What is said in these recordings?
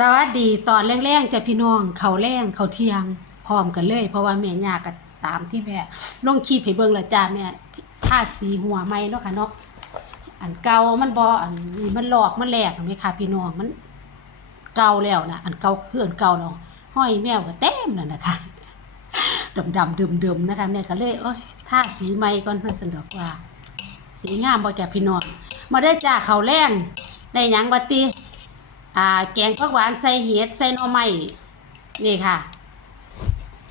สวัสดีตอนแรกๆจะพี่น้องเขาแรงเขาเที่ยงพร้อมกันเลย เพราะว่าแม่ยาก็ตามที่แม่ลงคลิปให้เบิ่งละจ้าแม่ทาสีหัวใหม่เนาะค่ะเนาะอันเก่ามันบ่อันนี้มันหลอกมันแหลกเห็นไหมคะพี่น้องมันเก่าแล้วนะอันเก่าคืออันเก่าเนาะห้อยแมวก็เต็มนั่นนะคะดำๆเดิมๆนะคะแม่ก็เลยโอ้ยทาสีใหม่ก่อนเพื่อสนดอกว่า สีงามบ่จ้ะพี่น้องมาได้จ้าเขาแรงได้ยังบัดติ อ่าแกงผักหวานใส่เห็ดใส่หน่อไม้นี่ค่ะ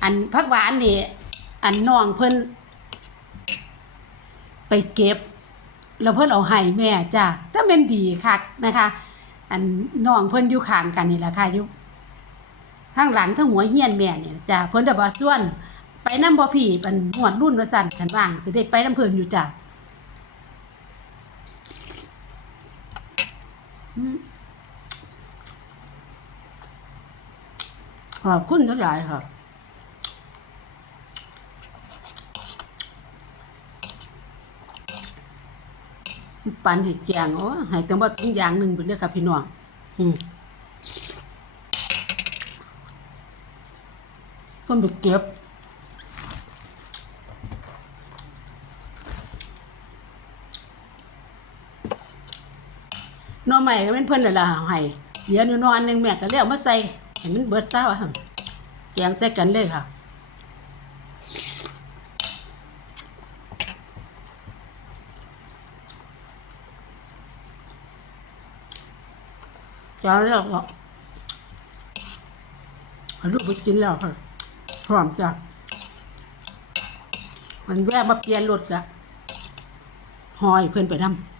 อันผักหวานนี่อันน้องเพิ่นไปเก็บ แล้วเพิ่นเอาให้แม่จ้ะแต่เป็นดีคักนะคะ อันน้องเพิ่นอยู่ข้างกันนี่แหละค่ะอยู่ทั้งหลังทั้งหัวเฮียนแม่เนี่ยจ้ะเพิ่นได้บ่ส่วน ไปน้ำบ่พี่เป็นหวดรุ่นว่าซั่นคันว่างสิได้ไปนำเพิ่นอยู่จ้ะอื ขอบคุณทั้งหลายค่ะปันเห็ดแกงโอ้ให้แต่ว่าต้องอย่างหนึ่งเป็นเด้อค่ะพี่น้องอืมเพิ่นไปเก็บหน้อใหม่ก็เป็นเพิ่นนั่นล่ะให้เหลืออยู่นอนหนึงแม่ก็เลยเอามาใส่ ให้มันเบิดซะว่าหั่นแกงใส่กันเลยค่ะจ้าแล้วก็เอาลูกไปกินแล้วค่ะพร้อมจ้ะมันแวะมาเปลี่ยนรถกะหอยเพื่อนไปนำ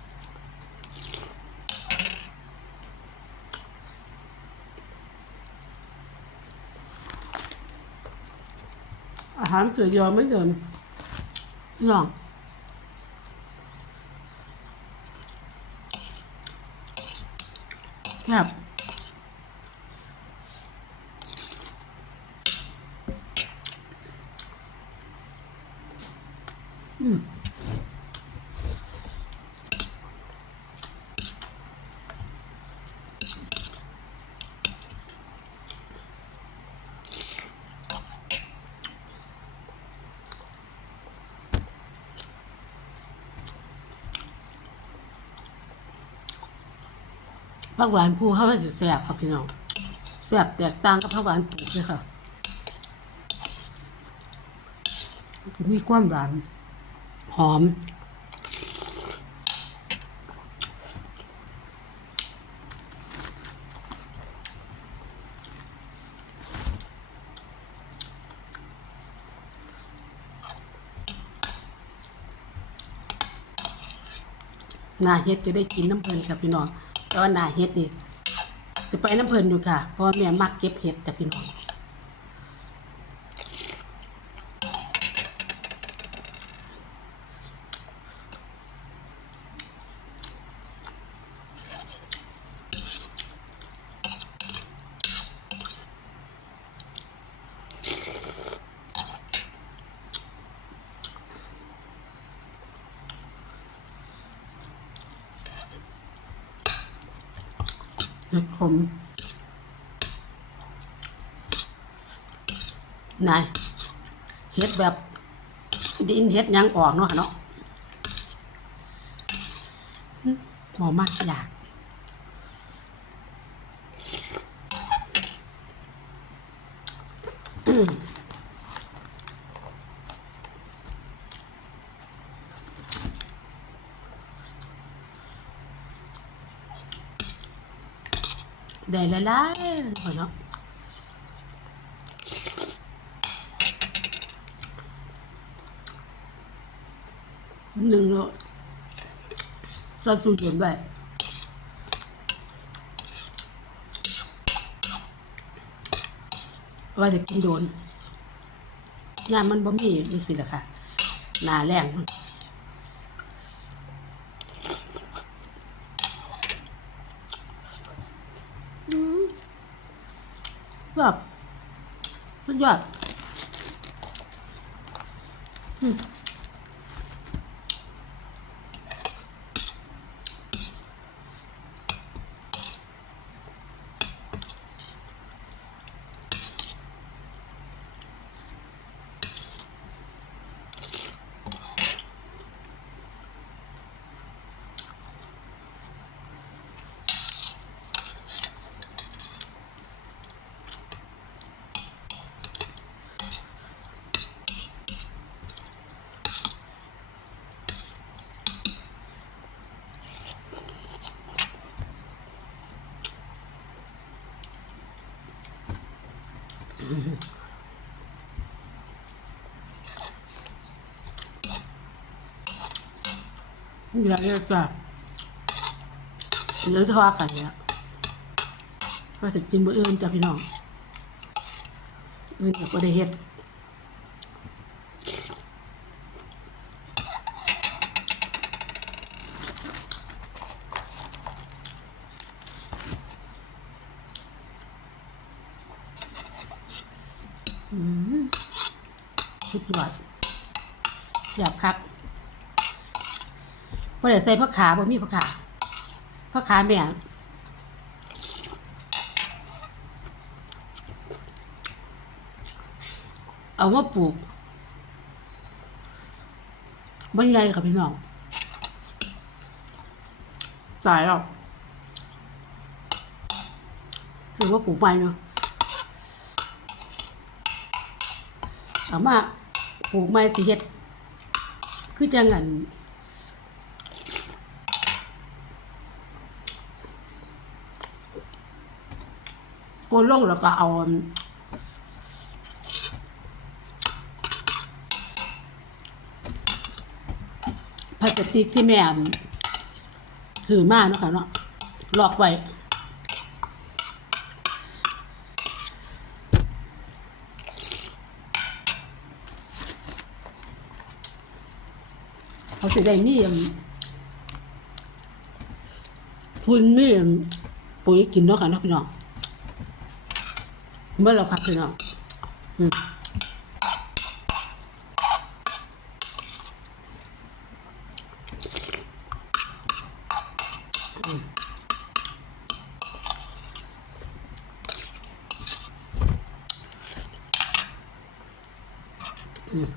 อาหารเสือยอไม่เดินน้องครับ ผักหวานภูเข้าว่าสิแซ่บครับพี่น้องแซ่บแตกต่างกับผักหวานปลูกเลยค่ะจะมีความหวานหอมนาเฮ็ดจะได้กินน้ำเพลินค่ะพี่น้อง แต่ว่าหน้าเฮ็ดนี่จะไปน้ำเพลินอยู่ค่ะเพราะแม่มักเก็บเฮ็ดจะพี่น้อง เฮ็ดขมนายเฮ็ดแบบดินเฮ็ดยังออกเนาะค่ะเนาะหึหอมมากอยาก ได้ละลายๆค่ะเนาะหนึ่งเนาะใส่ตู้เย็นไว้ว่าจะกินโดนยามมันบ่มีจังซี่ล่ะค่ะหนาแรง ยอดสุดยอดอืม เดี๋ยวเนี่ยจ้ะเดี๋ยวทอดกันเนี่ยก็สิกินมื้ออื่นจ้ะพี่น้องอื่นก็บ่ได้เฮ็ดสุดยอดอยากคัก บ่ได้ใส่ผักขาบ่มีผักขาผักขาแม่เอามาปลูกบ่ใหญ่ค่ะพี่น้องตายแล้วถือว่าปลูกใหม่เนาะเอามาปลูกไม้สิเฮ็ด คือจังอัน กนลงแล้วก็เอาพลาสติกที่แม่ซื้อมาเนาะค่ะเนาะลอกไว้เขาสิได้มีอั่นฝุ่นมีอั่นปุ๋ยกินเนาะค่ะเนาะพี่น้อง เมื่อเราครับพี่น้องอืมอืม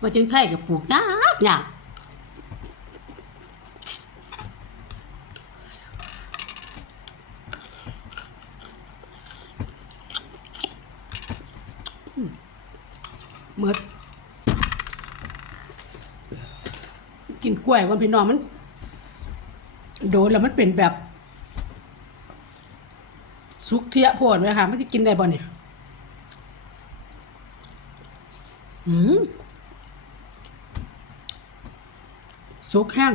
ว่าจึงไข่กับปลูกยากยากอืมเมื่อกินกล้ วยวันพี่น้องมัน โดนแล้วมันเป็นแบบสุกเทียโพดไหมคะมันจะกินได้บ่เนี่ยอืมสุกแห้ง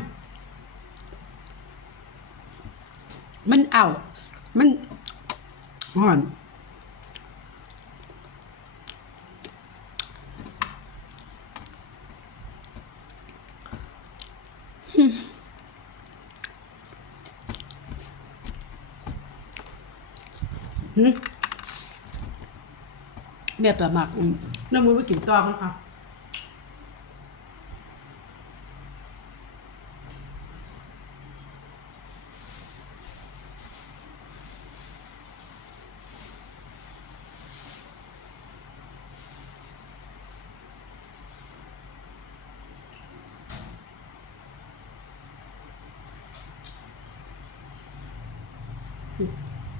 มันเอามันห่อน หืมแบบแบบหมักอืมน้ำมือไปกินต่อครับค่ะ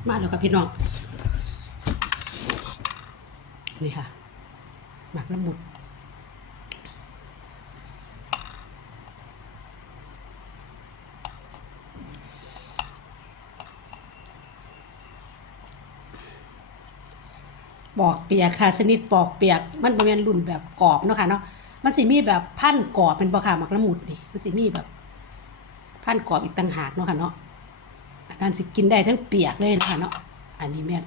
มาแล้วค่ะพี่น้อง นี่ค่ะ หมักน้ำหมุดปอกเปียกค่ะชนิดปอกเปียก มันเป็นรุ่นแบบกรอบเนาะค่ะเนาะมันสิมีแบบพันกรอบเป็นปลาค่ะหมักน้ำหมุดนี่มันสิมีแบบพันกรอบอีกต่างหากเนาะค่ะเนาะอันนั้นสิกินได้ทั้งเปียกเลยนะคะเนาะอันนี้แม่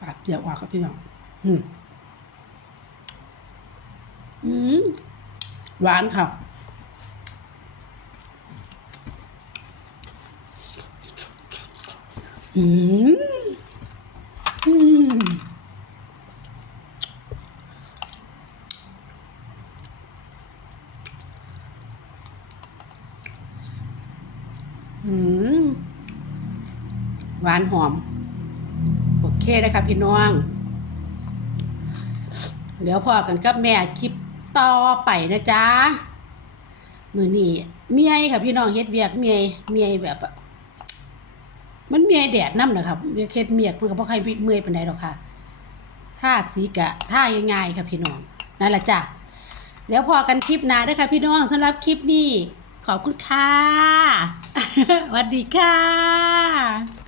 ปาดเจียวออกครับพี่น้องอืมอืมหวานค่ะอืมอืมอืมหวานหอมโอ เคนะคะพี่น้อง เดี๋ยวพอกันกับแม่คลิปต่อไปนะจ๊ะมือนี่เมียค่ะพี่น้องเฮ็ดเวียกเมียเมียแบบ มันเมียแดดน้ำนะครับเฮ็ดเมียกมันก็บ่ใครเมื่อยปานใดหรอกค่ะท่าสีกะท่าง่ายๆค่ะพี่น้องนั่นแหละจ้ะเดี๋ยวพอกันคลิปหน้าเด้วยค่ะพี่น้องสำหรับคลิปนี้ขอบคุณค่ะสวัสดีค่ะ